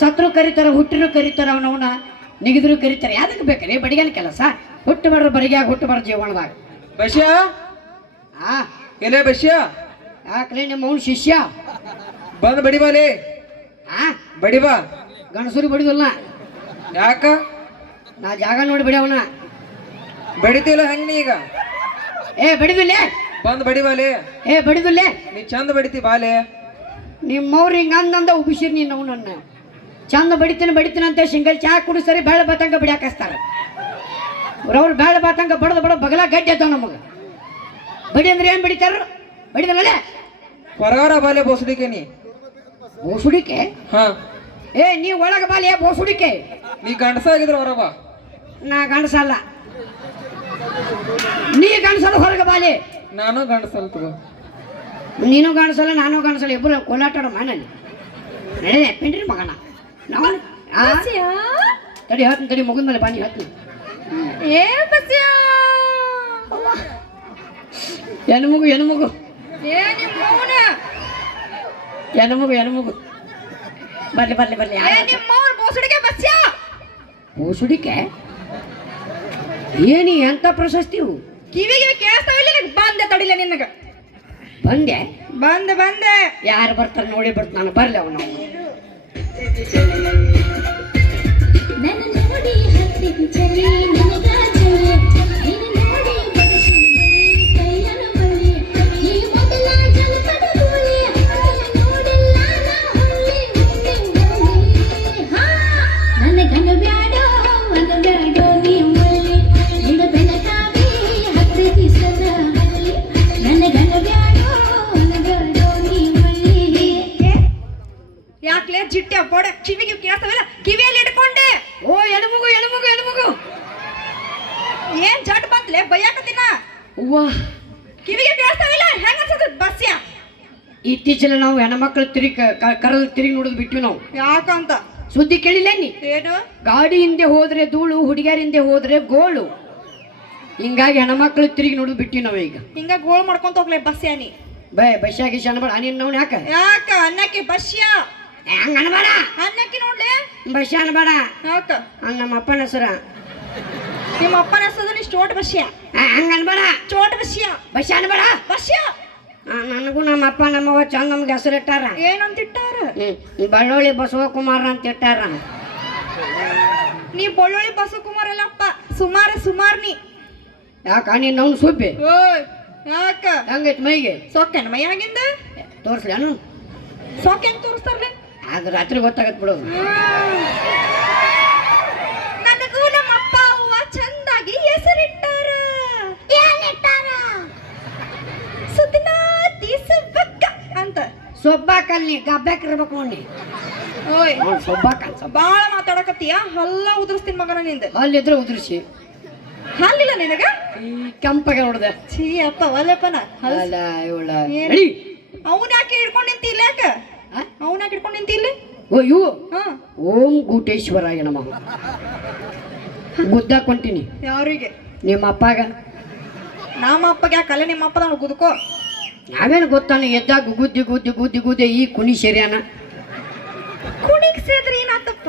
ಸತ್ರು ಕರಿತಾರ ಹುಟ್ಟಿರು ಕರಿತಾರ ಅವನವನ ನಿಗಿದ್ರು ಕರಿತಾರೆ ಯಾವ್ದಕ್ಕೆ ಬೇಕ್ರಿ ಬಡಿಗೆನ ಕೆಲಸ ಹುಟ್ಟು ಬಡ್ರ ಬರಿಗ್ಯಾಗ ಹುಟ್ಟು ಬರ ಜೀವನದಾಗ ಬಸ್ಯ ಆ ಎಲೆ ಬಸ್ಯ ಯಾಕಲೇ ನಿಮ್ಮ ಅವನ ಶಿಷ್ಯ ಬಂದ್ ಬಡಿಬಾಲೆ ಆ ಬಡಿಬಾ ಗಣಸೂರಿ ಬಡಿದಲ್ಲ ಯಾಕ ನಾ ಜಾಗ ನೋಡಿ ಬಿಡವನ ಬಡಿತಿಲ್ಲ ಹಂಗ ನೀ ಈಗ ಏ ಬಡಿದಿಲ್ಲೇ ಬಂದ್ ಬಡಿಬಾಲೆ ಏ ಬಡಿದಿಲ್ಲೇ ನೀ ಚಂದ ಬಡಿತಿ ಬಾಲೆ ನಿಮ್ಮವ್ರು ಹಿಂಗ ಅಂದಂದ ಉಬಿಸಿರ್ ನೀನು ಅವನನ್ನ ಚಂದ ಬಡಿತೀನಿ ಅಂತ ಸಿಂಗಲ್ ಚಹಾ ಕುಡಿಸ್ತಾರೆ ಬೇಳೆ ಬಾತಂಗ ಬಿಡಾಕಸ್ತಾರೆ ಅವ್ರು ಬೇಳೆ ಬಾತಂಗ ಬಡದ ಬಡ ಬಗಲ ಗಡ್ಡೆ ಅದಾವ ನಮಗೆ ಬಡಿ ಅಂದ್ರೆ ಏನು ಬಡಿತಾರ ಬಡಿದಲ್ಲ ಹೊರಗಾರ ಬಾಲೆ ಬೋಸಡಿಕೆ ನೀ ಬೋಸುಡಿಕೆ ಹಾ ಏ ನೀವು ಒಳಗೆ ಬಾಲಿ ಬೋಸುಡಿಕೆ ನೀ ಗಂಡಸ ಆಗಿದ್ರ ಹೊರ ಬಾ ನಾ ಗಂಡಸಲ್ಲ ನೀ ಗಂಡಸಲ್ಲ ಹೊರಗೆ ಬಾಲಿ ನಾನು ಗಂಡಸಲ್ ತಗೋ ನೀನು ಗಂಡಸಲ್ಲ ನಾನು ಗಂಡಸಲ್ಲ ಇಬ್ಬರು ಕೋಲಾಟಾಡೋ ಮನಲ್ಲಿ ನಡೆ ಪಿಂಡ್ರಿ ಮಗನ ನಾವು ತಡಿ ಹೇಳ್ತೀನಿ ತಡಿ ಮಗನ ಮೇಲೆ ಬಾನಿ ಹೇಳ್ತೀನಿ ಏ ಬಸ್ಯಾ ಹೆಣ್ಮಗು ಹೆಣ್ಮಗು ಏ ನಿಮ್ಮ ಮೌನ ಹೆಣ್ಮಗು ಬರ್ಲಿ ಬರ್ಲಿ ಬರ್ಲಿ ಏ ನಿಮ್ಮ ಮೌನ ಬೋಸಡಿಗೆ ಬಸ್ಯಾ ಬೋಸುಡಿಕೆ ಏನಿ ಎಂತ ಪ್ರಶಸ್ತಿ ಇವು ಕಿವಿಗೆ ಕೇಳಿಸ್ತಾವಿಲ್ಲ ನಿನಗೆ ಬಂದೆ ತಡಿಲ್ಲ ನಿನಗೆ ಬಂದೆ ಬಂದೆ ಯಾರು ಬರ್ತಾರೆ ನೋಡಿ ಬರ್ತ ನಾನು ಬರ್ಲಿ ಅವನು ನನ್ನ ನೋಡಿ ಹತ್ತಿಗೆ ಚಲಿ ನನಗ ಚಲಿ ನಿನ್ನ ನೋಡಿ ಬಡಿಸಿ ಕೈಯನ ಬಳಿ ಈ ಮೊದಲ ಜನಪದ ಬೋಲಿ ನೋಡಿಲ್ಲ ನಾ ಹೊಳ್ಳಿ ಹಾ ನನ್ನ ಗನ ಬ್ಯಾಡೋ ನೀ ಮುಳ್ಳಿ ನಿನ್ನ ಬೆನಕಾವಿ ಹತ್ತಿಗೆ ಸದ ಹಳ್ಳಿ ನನ್ನ ಗನ ಬ್ಯಾಡೋ ನೀ ಮುಳ್ಳಿ ಯಾಕ್ಲೆ ಜಿಟ್ಟೆ ಬೋಡ ಕಿವಿಗೆ ಕೇಳಿಸ್ತಾವಿಲ್ಲ ಕಿವಿಯಲ್ಲಿ ಇಟ್ಕೊಂಡೆ ಓ ಹೆಣ್ಮಗು ಏನ್ ಜಟ್ ಬಂತ್ಲೆ ಬಯ್ಯಾಕತ್ತಿನ ವಾ ಕಿವಿಗೆ ಕೇಳಿಸ್ತಾವಿಲ್ಲ ಹೆಂಗ ಅನ್ಸದ ಬಸ್ಯಾ ಇತ್ತೀಚೆಗೆ ನಾವು ಹೆಣ್ಮಕ್ಳು ಕರೆದು ತಿರುಗಿ ನೋಡೋದು ಬಿಟ್ಟು ನಾವು ಯಾಕಂತ ಸುದ್ದಿ ಕೇಳಿಲ್ಲ ನೀ ಏನು ಗಾಡಿ ಹಿಂದೆ ಹೋದ್ರೆ ಧೂಳು ಹುಡುಗಿಯರ ಹಿಂದೆ ಹೋದ್ರೆ ಗೋಳು ಹಿಂಗಾಗಿ ಹೆಣ್ಮಕ್ಳು ತಿರುಗಿ ನೋಡೋದು ಬಿಟ್ಟು ನಾವು ಈಗ ಹಿಂಗ ಗೋಳ್ ಮಾಡ್ಕೊಂತ ಹೋಗ್ಲೆ ಬಸ್ಯಾ ನೀ ಬಸ್ಯಾಗಿ ಅನ್ಬೇಡ ನೀನು ನಾವು ಯಾಕೆ ಯಾಕ ಅನ್ನಕ್ಕೆ ಬಸ್ಯಾ ಹಂಗ ಅನ್ಬೇಡ ಅನ್ನಕ್ಕೆ ನೋಡ್ಲೆ ಬಸ್ಯ ಅನ್ಬೇಡ ಯಾಕ ನಮ್ಮ ಅಪ್ಪನ ಹೆಸರ ನಿಮ್ಮ ಅಪ್ಪನ ಹೆಸರು ನೀ ಚೋಟ್ ಬಸ್ಯಾ ಹಂಗ ಅನ್ಬೇಡ ಚೋಟ್ ಬಸ್ಯಾ ಬಸ್ಯ ಅನ್ಬೇಡ ಬಸ್ಯಾ ನನಗೂ ನಮ್ಮ ಅಪ್ಪ ನಮ್ಮವ್ವ ಚಂದ ನಮ್ಗೆ ಹೆಸರು ಇಟ್ಟಾರ ಏನಂತ ಇಟ್ಟಾರ ಬಳ್ಳೊಳ್ಳಿ ಬಸವಕುಮಾರ ಅಂತ ಇಟ್ಟಾರ ನೀ ಬಳ್ಳೊಳ್ಳಿ ಬಸವಕುಮಾರ್ ಅಲ್ಲಪ್ಪ ಸುಮಾರ್ ನೀ ಯಾಕ ನೀನು ಅವ್ನು ಸುಬ್ಬಿ ಓಯ್ ಯಾಕ ಹಂಗೈತಿ ಮೈಗೆ ಸೊಕ್ಕೇನ ಮೈಯಾಗಿಂದ ತೋರಿಸ್ಲೇನು ಸೊಕ್ಕ ಹೆಂಗ್ ತೋರಿಸ್ತಾರ್ಲೆ ಅದು ರಾತ್ರಿ ಗೊತ್ತಾಗತ್ ಬಿಡೋದು ನನಗೂ ನಮ್ಮ ಅಪ್ಪ ಅವ್ವ ಚಂದಾಗಿ ಹೆಸರಿಟ್ಟಾರ ಏನಿಟ್ಟಾರ ಸುದ್ನಾತಿ ಸುಬ್ಬಕ್ಕ ಅಂತ ಸೊಬ್ಬಾಕಲ್ಲಿ ಗಬ್ಬಾಕಿರ್ಬೇಕು ನೋಡಿ ಓಯ್ ಸೊಬ್ಬಾಕಲ್ ಬಾಳ ಮಾತಾಡಕತ್ತೀಯ ಹಲ್ಲ ಉದುರಿಸ್ತೀನಿ ಮಗನ ನಿಂದ ಅಲ್ಲಿದ್ರೆ ಉದುರಿಸಿ ಹಲ್ಲಿಲ್ಲ ನಿನಗ ಈ ಕೆಂಪಗೆ ನೋಡ್ದೆ ಛೀ ಅಪ್ಪ ಒಲೆಪ್ಪನ ಅಲ್ಲ ಇವಳ ಏನ್? ನಡಿ ಅವನ್ ಯಾಕೆ ಹಿಡ್ಕೊಂಡ್ ನಿಂತಿಲ್ಲ ಯಾಕ ಅವನ್ ಯಾಕೆ ಹಿಡ್ಕೊಂಡ್ ನಿಂತಿಲ್ಲ ಓ ಇವು ಹಾ ಓಂ ಗೂಟೇಶ್ವರಾಯ ನಮಃ ಗುದ್ದಾಕೊಂತೀನಿ ಯಾರಿಗೆ ನಿಮ್ಮ ಅಪ್ಪಾಗ ನಮ್ಮ ಅಪ್ಪಗೆ ಯಾಕಲ್ಲ ನಿಮ್ಮ ಅಪ್ಪ ನಾನು ಗುದ್ಕೋ ನಾವೇನು ಗೊತ್ತಾನ ಎದ್ದಾಗ ಗುದ್ದಿ ಈ ಕುಣಿ ಸೇರ್ಯಾನ ಕುಣಿಗ್ ಸೇದ್ರೆ ಏನಾತಪ್ಪ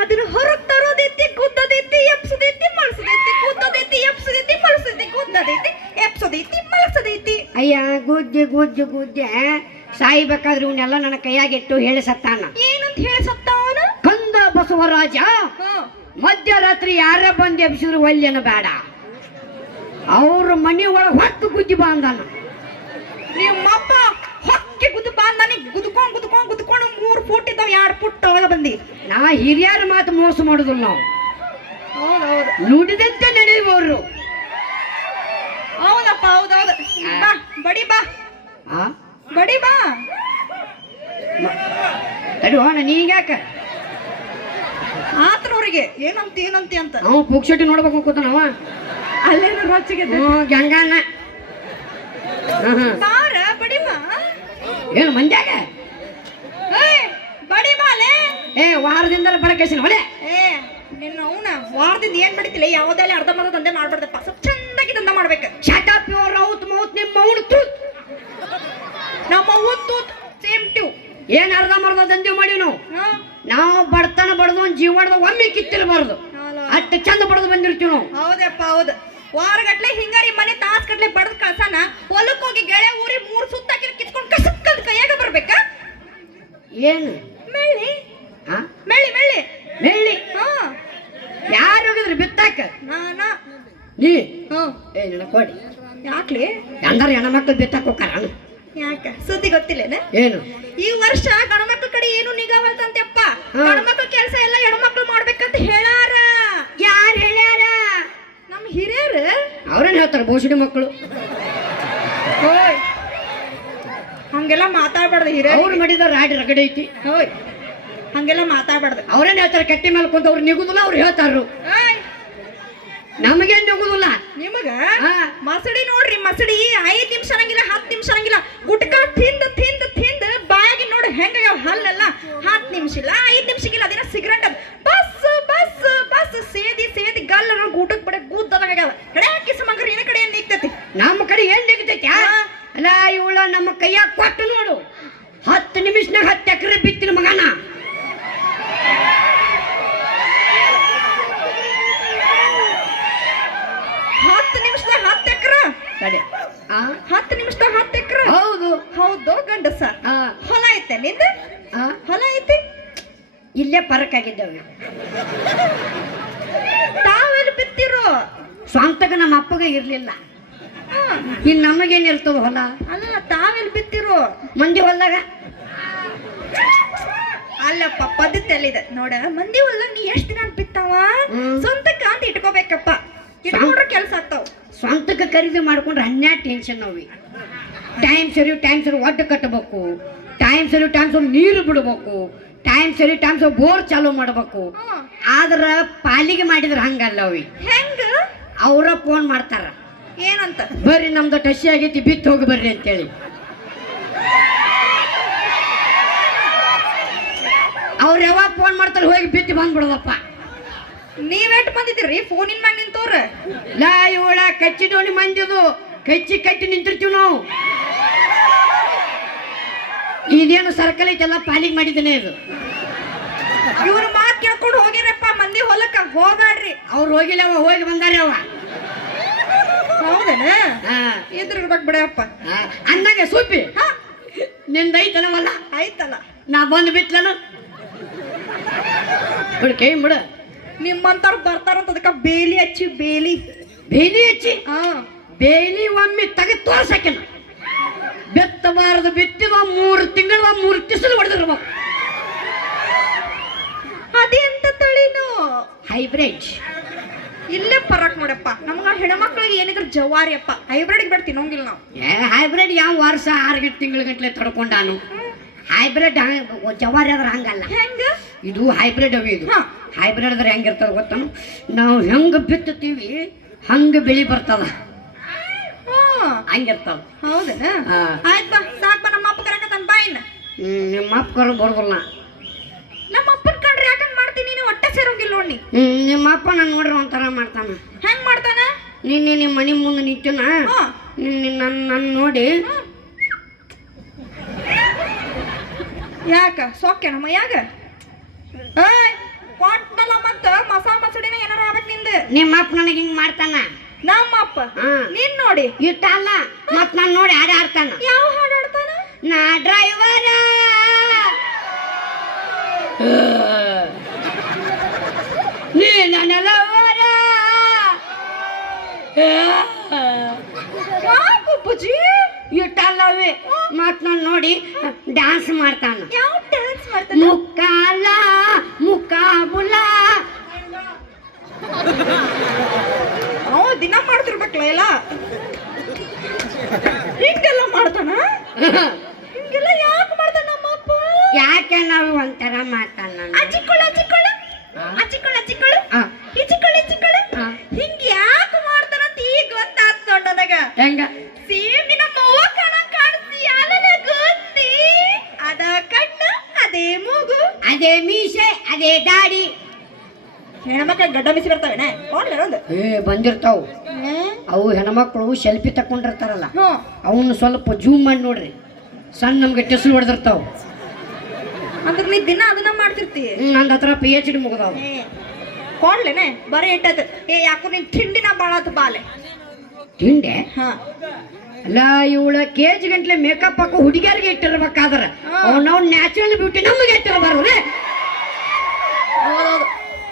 ಅದನ್ನ ಹೊರಗ್ ತರೋದೈತಿ ಗುದ್ದದೈತಿ ಎಪ್ಸದೈತಿ ಮಳ್ಸದೈತಿ ಗುದ್ದದೈತಿ ಎಪ್ಸದೈತಿ ಮಳ್ಸದೈತಿ ಗುದ್ದದೈತಿ ಎಪ್ಸದೈತಿ ಮಳ್ಸದೈತಿ ಅಯ್ಯ ಗುದ್ದಿ ಸಾಯ್ಬೇಕಾದ್ರೆ ಇವನ್ನೆಲ್ಲ ನನ್ನ ಕೈಯಾಗಿಟ್ಟು ಹೇಳಿ ಸತ್ತಾನ ಏನಂತ ಹೇಳಿ ಸತ್ತ ಅವನು ಕಂದ ಬಸವರಾಜ ಮಧ್ಯರಾತ್ರಿ ಯಾರ ಬಂದು ಎಬ್ಸಿದ್ರು ಒಲ್ಲೆನ ಬೇಡ ಅವ್ರ ಮನಿ ಒಳಗೆ ಹೊತ್ತು ಗುದ್ದಿ ಬಾಂದಾನ ನಿಮ್ಮಪ್ಪ ಹೊಕ್ಕೆ ಗುದ್ದು ಬಂದ್ ನನಗೆ ಗುದ್ಕೊಂಡು 3 ಫುಟ್ ಇದ್ದಾವ 2 ಫುಟ್ ಒಳಗ ಬಂದಿ ನಾ ಹಿರಿಯರ ಮಾತು ಮೋಸ ಮಾಡುದಿಲ್ಲ ನಾವು ಹೌದೌದು ನುಡಿದಂತೆ ನಡೆಯುವವರು ಹೌದಪ್ಪ ಹೌದೌದು ಬಾ ಬಡಿ ಬಾ ಆ ಬಡಿ ಬಾ ತಡಿ ಹೋಣ ನೀಗ್ಯಾಕ ಆತ್ರವ್ರಿಗೆ ಏನಂತಿ ಅಂತ ನಾವು ಪುಕ್ಷಟಿ ನೋಡ್ಬೇಕು ಅನ್ಕೋತಾನವ ಅಲ್ಲೇನು ರೊಚ್ಚಿಗೆ ಗಂಗಾನ ಬಾರ ಬಡಿ ಬಾ ಏನು ಮಂದ್ಯಾಗ ಬಡಿ ಬಾಲೆ ಏ ವಾರದಿಂದಲೇ ಬಡಕೇಸಿನ ಹೊಲೆ ಏ ನಿನ್ನ ಅವನ ವಾರದಿಂದ ಏನ್ ಬಡಿತಿಲ್ಲ ಯಾವುದೆಲ್ಲ ಅರ್ಧ ಮರ್ಧ ದಂಧೆ ಮಾಡ್ಬಾರ್ದಪ್ಪ ಸ್ವಲ್ಪ ಚಂದಾಗಿ ದಂಧೆ ಮಾಡ್ಬೇಕು ಶಟ್ ಅಪ್ ಯುವರ್ ಮೌತ್ ನಿಮ್ಮ ಮೌನ್ ತೂತ್ ನಮ್ಮ ಅವ್ವನ್ ತೂತ್ ಸೇಮ್ ಟ್ಯೂ ಏನ್ ಅರ್ಧ ಮರ್ಧ ದಂಧೆ ಮಾಡಿ ನಾವು ನಾವು ಬಡತನ ಬಡದು ಒಂದು ಜೀವನದ ಒಮ್ಮೆ ಕಿತ್ತಿರಬಾರ್ದು. ಅಷ್ಟು ಚಂದ ಬಡದು ಬಂದಿರ್ತೀವಿ ನಾವು. ಹೌದಪ್ಪ ಹೌದು. ವಾರಗಟ್ಲೆ ಹಿಂಗಾರಿ ಮನೆ ತಾಸ್ಗಟ್ಲೆ ಬಡದ್ ಕಳ್ಸನ ಹೊಲಕ್ ಹೋಗಿ ಗೆಳೆ ಊರಿ 3 ಸುತ್ತ ಕಿತ್ಕೊಂಡ್ ಕಸಕ್ಕದ ಕೈಯಾಗ ಬರ್ಬೇಕಾ? ಏನು ಮೆಳ್ಳಿ ಹಾ ಮೆಳ್ಳಿ ಮೆಳ್ಳಿ ಮೆಳ್ಳಿ ಹಾ ಯಾರು ಹೋಗಿದ್ರಿ ಬಿತ್ತಾಕ? ನಾನ ನೀ ಹ್ಮ್ ಏ ನನ್ನ ಕೊಡಿ. ಯಾಕ್ಲಿ? ಎಲ್ಲಾರು ಹೆಣ್ಮಕ್ಳು ಬಿತ್ತಾಕ ಹೋಗಾರ? ಯಾಕ ಸುದ್ದಿ ಗೊತ್ತಿಲ್ಲೇನ? ಏನು ಈ ವರ್ಷ ಗಣಮಕ್ಳ ಕಡೆ ಏನು ನಿಗಾವಲ್ತಂತೆಪ್ಪ. ಗಣಮಕ್ಳ ಕೆಲಸ ಎಲ್ಲ ಹೆಣ್ಮಕ್ಳು ಮಾಡ್ಬೇಕಂತ ಹೇಳಾರ. ಯಾರು ಹೇಳ್ಯಾರ? ನಮ್ ಹಿರಿಯರು ಅವ್ರೇನ್ ಹೇಳ್ತಾರ ಬೋಸಿಡಿ ಮಕ್ಕಳು. ಓಯ್ ಹಂಗೆಲ್ಲ ಮಾತಾಡ್ಬಾರ್ದು ಹಿರಿಯರು. ಅವ್ರು ಮಾಡಿದ ರಾಡಿ ರಗಡೆ ಐತಿ. ಓಯ್ ಹಂಗೆಲ್ಲ ಮಾತಾಡ್ಬಾರ್ದು. ಅವ್ರೇನ್ ಹೇಳ್ತಾರೆ ಕಟ್ಟಿ ಮೇಲೆ ಕುಂತ ಅವ್ರು ನಿಗುದಿಲ್ಲ, ಅವ್ರು ಹೇಳ್ತಾರು. ಓಯ್ ನಮಗೇನ್ ನಿಗುದಿಲ್ಲ. ನಿಮಗ ಹಾ. ಮಸಡಿ ನೋಡ್ರಿ, ಮಸಡಿ 5 ನಿಮಿಷ ಅನ್ನಂಗಿಲ್ಲ, 10 ನಿಮಿಷ ಅನ್ನಂಗಿಲ್ಲ. ಗುಟ್ಕಾ ತಿಂದ ತಿಂದ ತಿಂದ ಬಾಯಾಗಿ ನೋಡಿ ಹೆಂಗ ಹಲ್ಲೆಲ್ಲ 10 ನಿಮಿಷ ಇಲ್ಲ, 5 ನಿಮಿಷ ಇಲ್ಲ. ಅದೇನ ಸಿಗರೇಟ್ ಬಸ್ ಬಸ್ ಬಸ್ ಸೇದಿ ಸೇದಿ ಗಲ್ಲರು ಊಟಕ್ಕೆ ಬಡ ಗೂದ್ದದಾಗ್ಯಾವ. ಕಡೆ ಕಿಸ ಮಗರು ಏನ ಕಡೆ ಏನ್ ನಿಗ್ತೈತಿ? ನಮ್ಮ ಕಡೆ ಏನ್ ನಿಗ್ತೈತಿ? ಅಲ್ಲ ಇವಳ ನಮ್ಮ ಕೈಯಾಗ ಕೊಟ್ಟು ನೋಡು, 10 ನಿಮಿಷನಾಗ 10 ಎಕರೆ ಬಿತ್ತಿನ ಮಗನ. ತಡೆ. 10 ನಿಮಿಷದಾಗ 10 ಎಕರೆ? ಹೌದು. ಹೌದು ಗಂಡಸ. ಆ, ಹೊಲ ಐತೆ ನಿಂದ? ಆ, ಹೊಲ ಐತಿ? ಇಲ್ಲೇ ಪರಕ್ ಆಗಿದ್ದೇವೆ. ತಾವೆಲ್ಲಿ ಬಿತ್ತಿರೋ? ಸ್ವಂತಕ್ಕೆ ನಮ್ಮ ಅಪ್ಪಗ ಇರ್ಲಿಲ್ಲ. ಇನ್ ನಮಗೇನ್ ಇರ್ತದ ಹೊಲ? ಅಲ್ಲ ತಾವೆಲ್ಲಿ ಬಿತ್ತಿರೋ? ಮಂದಿ ಹೊಲ್ದಾಗ. ಅಲ್ಲಪ್ಪ ಪದ್ಧತಿ ಅಲ್ಲಿದೆ ನೋಡ. ಮಂದಿ ಹೊಲ ನೀ ಎಷ್ಟ್ ದಿನ ಬಿತ್ತಾವ? ಸ್ವಂತಕ್ಕ ಅಂತ ಇಟ್ಕೋಬೇಕಪ್ಪ. ಇಟ್ಕೊಂಡ್ರೆ ಕೆಲಸ ಆಗ್ತಾವ. ಸ್ವಂತಕ್ಕೆ ಖರೀದಿ ಮಾಡ್ಕೊಂಡ್ರೆ 12 ಟೆನ್ಷನ್ ನೋವಿ. ಟೈಮ್ ಸರಿ ಒಡ್ಡು ಕಟ್ಟಬೇಕು, ಟೈಮ್ ಸರಿ ನೀರು ಬಿಡ್ಬೇಕು, ಟೈಮ್ ಸರಿ ಬೋರ್ ಚಾಲೂ ಮಾಡ್ಬೇಕು. ಆದ್ರ ಪಾಲಿಗೆ ಮಾಡಿದ್ರೆ ಹಂಗಲ್ಲ ಅವಿ. ಹೆಂಗ? ಅವ್ರ ಫೋನ್ ಮಾಡ್ತಾರ, ಏನಂತ? ಬರ್ರಿ ನಮ್ದು ಟಸಿ ಆಗೈತಿ ಬಿತ್ತು ಹೋಗಿ ಬರ್ರಿ ಅಂತೇಳಿ. ಅವ್ರು ಯಾವಾಗ ಫೋನ್ ಮಾಡ್ತಾರೆ ಹೋಗಿ ಬಿತ್ತು ಬಂದ್ಬಿಡೋದಪ್ಪ. ನೀವೆಟ್ ಬಂದಿದ್ದೀರಿ ಫೋನಿನ ಮ್ಯಾಗ ನಿಂತವ್ರ? ಲಾ ಇವಳ ಕಚ್ಚಿ ಡೋಣಿ ಮಂದಿದು ಕಚ್ಚಿ ಕಟ್ಟಿ ನಿಂತಿರ್ತೀವಿ ನಾವು. ಇದೇನು ಸರ್ಕಲ್ ಐತೆಲ್ಲ ಪಾಲಿಗೆ ಮಾಡಿದ್ದೇನೆ ಇದು. ಇವ್ರ ಮಾತ್ ಕೇಳ್ಕೊಂಡು ಹೋಗಿರಪ್ಪ ಮಂದಿ ಹೊಲಕ್ಕ. ಹೋಗ್ಬೇಡ್ರಿ. ಅವ್ರು ಹೋಗಿಲ್ಲ, ಹೋಗಿ ಬಂದಾರ ಅವ. ಹೌದೇನ? ಇದ್ರಿರ್ಬೇಕು ಬಿಡಪ್ಪ. ಅಂದಾಗ ಸೂಪಿ ನಿಂದ ಐತನವಲ್ಲ. ಆಯ್ತಲ್ಲ ನಾ ಬಂದು ಬಿತ್ಲನು ಬಿಡು, ಕೈ ಬಿಡ. ನಿಮ್ಮಂತವ್ರು ಬರ್ತಾರಂತ ಅದಕ್ಕ ಬೇಲಿ ಹಚ್ಚಿ ಬೇಲಿ ಹಚ್ಚಿ ಬೇಲಿ ಒಮ್ಮೆ ತೆಗೆದು ತೋರ್ಸಕಿನ. ಬೆತ್ತಬಾರದು ಬಿತ್ತಿದ 3 ತಿಂಗಳ 3 ಕಿಸಲು ಹೊಡೆದಿರ್ಬೇಕು. ಅದೆಂತ ತಳಿನು? ಹೈಬ್ರಿಡ್. ಇಲ್ಲೇ ಪರಕ್ ನೋಡಪ್ಪ. ನಮ್ಗ ಹೆಣ್ಮಕ್ಳಿಗೆ ಏನಿದ್ರು ಜವಾರಿ ಅಪ್ಪ. ಹೈಬ್ರಿಡ್ ಬೇಡ ತಿನ್ನೋಂಗಿಲ್ಲ ನಾವು. ಹೈಬ್ರಿಡ್ ಯಾವ ವರ್ಷ 6 ತಿಂಗಳ ಗಂಟ್ಲೆ ತಡ್ಕೊಂಡಾನು. ಹೈಬ್ರಿಡ್ ಜವಾರಿ ಆದ್ರೆ ಹಂಗಲ್ಲ. ಹೆಂಗ? ಇದು ಹೈಬ್ರಿಡ್ ಅವಿ. ಇದು ಹೈಬ್ರಿಡ್ ಆದ್ರೆ ಹೆಂಗಿರ್ತದ ಗೊತ್ತಾನು? ನಾವು ಹೆಂಗ ಬಿತ್ತತೀವಿ ಹಂಗ ಬೆಳಿ ಬರ್ತದ, ಹಂಗಿರ್ತದ. ಹೌದೇನ? ಆಯ್ತು ಸಾಕ್ ಬಾ. ನಮ್ಮ ಅಪ್ಪ ಕರಕತ್ತಾನ ಬಾಯಿನ. ನಿಮ್ಮ ಅಪ್ಪ ಕರ ಬರ್ಬಲ್ಲ. ನಮ್ಮ ಅಪ್ಪನ ಕಂಡ್ರೆ ಯಾಕಂಗ್ ಮಾಡ್ತೀನಿ ನೀನು? ಹೊಟ್ಟೆ ಸೇರೋಂಗಿಲ್ಲ ನೋಡಿ. ನಿಮ್ಮ ಅಪ್ಪ ನಾನು ನೋಡ್ರಿ ಒಂಥರ ಮಾಡ್ತಾನ. ಹೆಂಗ್ ಮಾಡ್ತಾನ? ನಿನ್ನೆ ನಿಮ್ಮ ಮನೆ ಮುಂದೆ ನಿಂತನ ನನ್ನ ನೋಡಿ. ಯಾಕ ಸೋಕೆ ನಮ್ಮ ಯಾಗ? ಕೊಟ್ಟಲ್ಲ ಮತ್ತ ಮಸಡಿನ ಏನಾರ ಆಗ್ಬೇಕು ನಿಂದ. ನಿಮ್ಮ ಅಪ್ಪ ನನಗೆ ಹಿಂಗ್ ಮಾಡ್ತಾನ. ನಮ್ಮ ಅಪ್ಪ ನೀನ್ ನೋಡಿ ಇಷ್ಟ ಅಲ್ಲ ಮತ್ ನಾನು ನೋಡಿ ಹಾಡು ಆಡ್ತಾನ. ಯಾವ ಹಾಡು ಆಡ್ತಾನ? ನಾ ಡ್ರೈವರ ನೀ ನನ್ನ ಲವರ. ಬುಜ್ಜಿ ಇಟ್ಟಲ್ಲವೇ ಮತ್ ನಾನು ನೋಡಿ ಡ್ಯಾನ್ಸ್ ಮಾಡ್ತಾನ. ಯಾವ ಡ್ಯಾನ್ಸ್ ಮಾಡ್ತಾನ? ಮುಕ್ಕಾಲ ಮುಕ್ಕಾಬುಲ. ಅವ ದಿನ ಮಾಡ್ತಿರ್ಬೇಕಲ್ಲ ಎಲ್ಲ. ಹಿಂಗೆಲ್ಲ ಮಾಡ್ತಾನ? ಹಿಂಗೆಲ್ಲ ಯಾಕೆ ಮಾಡ್ತಾನ ನಮ್ಮಪ್ಪ? ಯಾಕೆ ನಾವು ಒಂಥರ ಮಾಡ್ತಾನ. ಅಚ್ಚಿಕೊಳ್ಳು ಅಚ್ಚಿಕೊಳ್ಳು ಅಚ್ಚಿಕೊಳ್ಳು ಅಚ್ಚಿಕೊಳ್ಳು ಇಚ್ಚಿಕೊಳ್ಳು ಇಚ್ಚಿಕೊಳ್ಳು. ಹಿಂಗ್ ಯಾಕೆ ಮಾಡ್ತಾನಂತ ಈಗ ಗೊತ್ತಾತ್ ನೋಡ ನನಗ. ಹೆಂಗ? ಸೇಮ್ ನಿನ್ನ ಮವ್ವ ಕಾಣಿಸಿ ಅಲ್ಲ ಗೊತ್ತಿ. ಅದ ಕಣ್ಣು ಅದೇ ಮೂಗು ಅದೇ ಮೀಸೆ ಅದೇ ದಾಡಿ. ಹೆಣ್ಮಕ್ಳ ಗಡ್ಡ ಬಿಸಿ ಬರ್ತಾವೇನೆ ಬಂದಿರ್ತಾವ. ಅವು ಹೆಣ್ಮಕ್ಳು ಸೆಲ್ಫಿ ತಕೊಂಡಿರ್ತಾರಲ್ಲ, ಅವನ್ನ ಸ್ವಲ್ಪ ಜೂಮ್ ಮಾಡಿ ನೋಡ್ರಿ, ಸಣ್ಣ ನಮ್ಗೆ ಟೆಸ್ಲ್ ಹೊಡೆದಿರ್ತಾವ. ಅಂದ್ರೆ ನೀ ದಿನ ಅದನ್ನ ಮಾಡ್ತಿರ್ತಿ. ನನ್ನ ಹತ್ರ PhD ಮುಗ್ದಾವ. ಕೊಡ್ಲೇನೆ ಬರೀ ಇಟ್ಟೈತೆ. ಯಾಕೋ ನಿನ್ ತಿಂಡಿನ ಬಾಳತ್ ಬಾಲೆ. ತಿಂಡೆ ಹಾ ಅಲ್ಲ ಇವಳ ಕೇಜ್ ಗಂಟ್ಲೆ ಮೇಕಪ್ ಹಾಕೋ ಹುಡುಗಿಯರಿಗೆ ಇಟ್ಟಿರ್ಬೇಕಾದ್ರ ನಾವು ನ್ಯಾಚುರಲ್ ಬ್ಯೂಟಿ ನಮಗೆ ಇಟ್ಟಿರಬಾರ್ದು.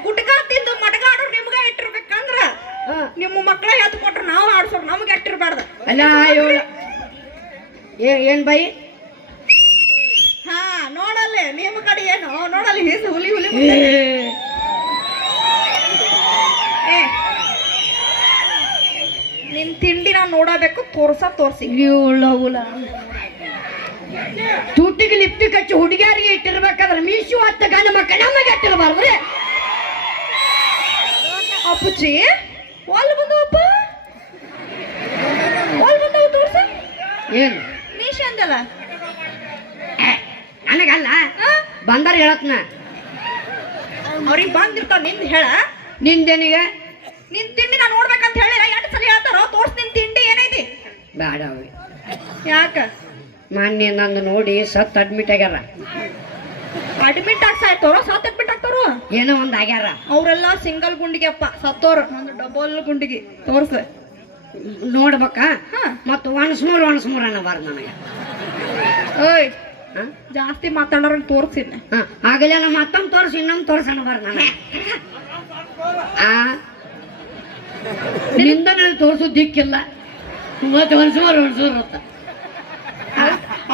ಗುಟ್ಕ ತಿಂದು ಮಟಕ ಆಡೋರು ನಿಮ್ಗ ಇಟ್ಟಿರ್ಬೇಕಂದ್ರ ನಿಮ್ಮ ಮಕ್ಕಳ ಎದ್ದು ಕೊಟ್ರು ನಾವು ಆಡ್ಸೋರು ನಮ್ಗೆ ಇಟ್ಟಿರ್ಬಾರ್ದು. ಅಲ್ಲ ಇವಳ ಏನ್ ಬೈ ಹಾ ನೋಡಲ್ಲೇ ನಿಮ್ಮ ಕಡೆ ಏನು ನೋಡಲ್ಲಿ ಹಿಸ್ ಹುಲಿ ಹುಲಿ ನಿನ್ ತಿಂಡಿ ನಾವು ನೋಡಬೇಕು ತೋರ್ಸಿ ತುಟ್ಟಿಗೆ ಲಿಪ್ಟಿಕ್ ಹಚ್ಚಿ ಹುಡುಗಿಯರಿಗೆ ಇಟ್ಟಿರ್ಬೇಕಾದ್ರೆ ಮೀಶು ಹತ್ತ ಗಂಡ ಮಕ್ಕಳ ನಮಗೆ ಇಟ್ಟಿರಬಾರ್ದು. ಅಪ್ಪುಚ್ಚಿ ಒಲ್ ಬಂದವಪ್ಪ ತೋರ್ಸ ಏನು ನೀಶ ಅಂದಲ್ಲ ನನಗಲ್ಲ ಬಂದಾರ ಹೇಳತ್ನ ಅವ್ರಿಗೆ ಬಂದಿರ್ತಾವ ನಿಂದ ಹೇಳ ನಿಂದೇನಿಗೆ ನಿನ್ ತಿಂಡಿ ನಾ ನೋಡ್ಬೇಕಂತ ಹೇಳಿರ ಎರಡು ಸಲ ಹೇಳ್ತಾರೋ ತೋರ್ಸ್ ನಿನ್ ತಿಂಡಿ ಏನೈತಿ ಬೇಡ ಯಾಕ ಮಾನ್ಯ ನಂದು ನೋಡಿ ಸತ್ ಅಡ್ಮಿಟ್ ಆಗ್ಯಾರ. ಅಡ್ಮಿಟ್ ಆಗ್ಸಾಯ್ತಾರೋ ಸತ್ ಅಡ್ಮಿಟ್ ಆಗ್ತಾರೋ ಏನೋ ಒಂದ್ ಆಗ್ಯಾರ. ಅವರೆಲ್ಲ ಸಿಂಗಲ್ ಗುಂಡಿಗೆ ಅಪ್ಪ ಸತ್ತೋರು ನಂದು ಡಬಲ್ ಗುಂಡಿಗೆ ತೋರ್ಸ ನೋಡ್ಬೇಕಾ ಮತ್ತ ಒನ್ಸ್ ಮೂರ್ ಅನ್ನಬಾರ್ದು ನನಗೆ. ಓಯ್ ಜಾಸ್ತಿ ಮಾತಾಡೋರ್ ತೋರ್ಸಿನ ಆಗಲೇ ನಮ್ಮ ಮತ್ತೊಂದು ತೋರ್ಸಿ ಇನ್ನೊಂದು ತೋರ್ಸಣಬಾರ್ದು ನನಗೆ. ನಿಂದ ನನಗೆ ತೋರ್ಸೋದು ದಿಕ್ಕಿಲ್ಲ ಮತ್ತೆ ಒನ್ಸೂರ್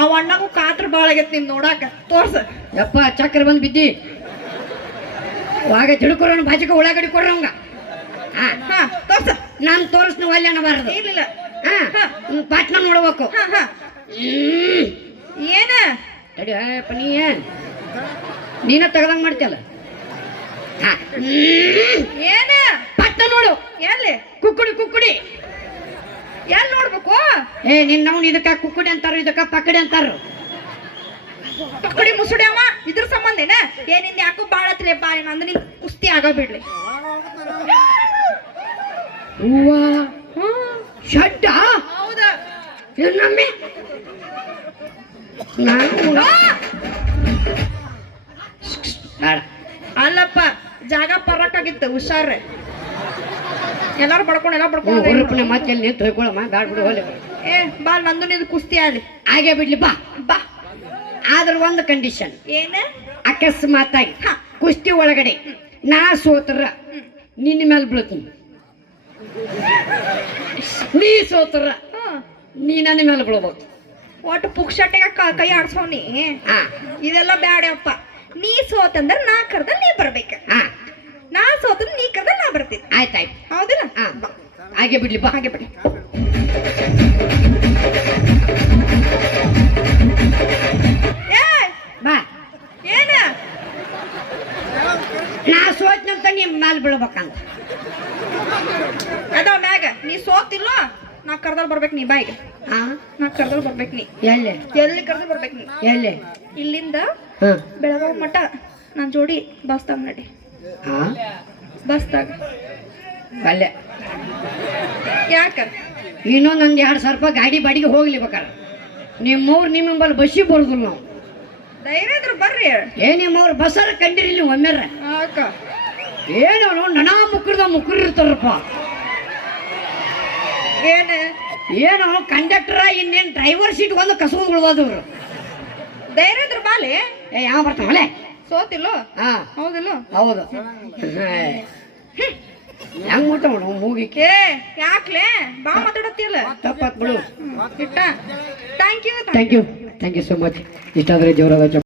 ಅವ ಅಣ್ಣಗೂ ಕಾತ್ರ ಬಾಳ ಆಗೈತಿ ನೀನ್ ನೋಡಾಕ ತೋರ್ಸ. ಯಪ್ಪ ಚಕ್ರ ಬಂದ್ ಬಿದ್ದಿ ವಾಗ ತಿಳ್ಕೊರೋಣ ಬಾಜಿಕ ಉಳ್ಳಾಗಡ್ಡಿ ಕೊಡ್ರಂಗ. ತೋರ್ಸ ನಾನು ತೋರಿಸ್ನು ಒಲ್ಲೆ ಅನ್ನಬಾರ್ದು. ಇರ್ಲಿಲ್ಲ ಪಾಟ್ನ ನೋಡ್ಬೇಕು. ಏನ ತಡಿ ನೀನ ತೆಗ್ದಂಗ್ ಮಾಡ್ತಿಯಲ್ಲ. ಏನ ಪಾಟ್ನ ನೋಡು. ಎಲ್ಲಿ ಕುಕ್ಕುಡಿ ಎಲ್ಲಿ ನೋಡ್ಬೇಕು? ನಿನ್ನವ್ ಇದಕ್ಕ ಕುಕ್ಕುಡಿ ಅಂತಾರು ಇದಕ್ಕ ಪಕ್ಕಡಿ ಅಂತಾರು. ಪಕ್ಕಡಿ ಮುಸುಡಿ ಅವ ಇದ್ರ ಸಂಬಂಧೇನ ಏನಿಂದ ಯಾಕೋ ಬಾಳತ್ಲೆ ಬಾ ನಂದು ನಿನ್ ಕುಸ್ತಿ ಆಗೋ ಬಿಡ್ಲಿ. ಶಡ್ಡ ಹೌದಾ ಇನ್ನೊಮ್ಮೆ ಅಲ್ಲಪ್ಪ ಜಾಗ ಪರಕ್ಕಾಗಿತ್ತು ಹುಷಾರ್ರೆ. ಎಲ್ಲಾರು ಬಡ್ಕೊಂಡು ಮತ್ತೆ ಎಲ್ಲಿ ನಿಂತು ಹೋಯ್ಕೊಳಮ್ಮ ಬ್ಯಾಡ್ ಬಿಡು ಹೋಲಿ. ಬಾ ನಂದು ನಿಂದು ಕುಸ್ತಿ ಆಲಿ ಹಾಗೆ ಬಿಡ್ಲಿ ಬಾ. ಬಾ ಆದ್ರ ಒಂದು ಕಂಡೀಷನ್. ಏನ? ಅಕಸ್ಮಾತಾಗಿ ಕುಸ್ತಿ ಒಳಗಡೆ ನಾ ಸೋತರ ನಿನ್ನ ಮೇಲೆ ಬೀಳ್ತೀನಿ, ನೀ ಸೋತರ ನೀ ನನ್ನ ಮೇಲೆ ಬೀಳ್ಬೇಕು. ಒಟ್ಟು ಪುಕ್ಷಟೆಗ ಕೈ ಆಡ್ಸೋನಿ ಇದೆಲ್ಲ ಬ್ಯಾಡಪ್ಪ. ನೀ ಸೋತಂದ್ರ ನಾ ಕರ್ದ ನೀ ಬರ್ಬೇಕ, ನಾ ಸೋತಂದ್ರ ನೀ ಕರ್ದ ನಾ ಬರ್ತೀನಿ. ಆಯ್ತಾಯ್ತು ಹೌದಿಲ್ಲ? ಹಾಗೆ ಬಿಡ್ಲಿ ಬಾ. ಹಾಗೆ ಬಿಡಿ. ಬಾ. ಏನ ನಾ ಸೋತ್ನಂತ ನಿಮ್ ಮೇಲೆ ಬೀಳ್ಬೇಕಂತ ಅದ ಮ್ಯಾಗ ನೀ ಸೋತಿಲ್ಲ ನಾ ಕರ್ದಲ್ ಬರ್ಬೇಕು ನೀ ಬಾಯಿಗೆ. ನಾ ಕರ್ದಲ್ ಬರ್ಬೇಕು ನೀ. ಎಲ್ಲಿ ಕರ್ದಲ್ ಬರ್ಬೇಕು ನೀ? ಎಲ್ಲಿ? ಇಲ್ಲಿಂದ ಬೆಳಗಾವ್ ಮಠ ನಾನ್ ಜೋಡಿ ಬಸ್ತಾಗ ನಡಿ. ಬಸ್ತಾಗ ಅಲ್ಲೇ ಯಾಕ ಇನ್ನೊಂದೊಂದು 2,000 ರೂಪಾಯಿ ಗಾಡಿ ಬಾಡಿಗೆ ಹೋಗ್ಲಿ ಬೇಕಾರ. ನಿಮ್ಮವ್ರು ನಿಮ್ಮಲ್ಲಿ ಬಸ್ಸಿಗೆ ಬರೋದಿಲ್ಲ ನಾವು. ಧೈರ್ಯ ಇದ್ರ ಬರ್ರಿ. ನಿಮ್ಮವ್ರು ಬಸ್ಸಾರ ಕಂಡಿರಿಲಿ ಒಮ್ಮೆರ ಏನು ನನ ಮುಕ್ಕರು ಇರ್ತಾರಪ್ಪ. ಏನು ಕಂಡಕ್ಟರ್ ಇನ್ನೇನು ಡ್ರೈವರ್ ಸೀಟ್ ಒಂದು ಕಸೋದು ಬಿಡ್ಬೋದವ್ರು. ಧೈರ್ಯ ಇದ್ರ ಬಾಲೆ. ಯಾವ ಬರ್ತಾವಲೆ ಸೋತಿಲ್ಲೋ? ಹೌದಿಲ್ಲ? ಹೌದು. ಹೆಂಗ್ ಊಟ ಮಾಡು ಮೂಗಿಕ್ಕೆ ಯಾಕ್ಲೆ ಬಾ ಮಾತಾಡತ್ತಿಯಲ್ಲ ತಪ್ಪಾತ್ ಬಿಡು. Thank you thank you so much. ಇಷ್ಟಾದ್ರೆ ಜೋರಾದ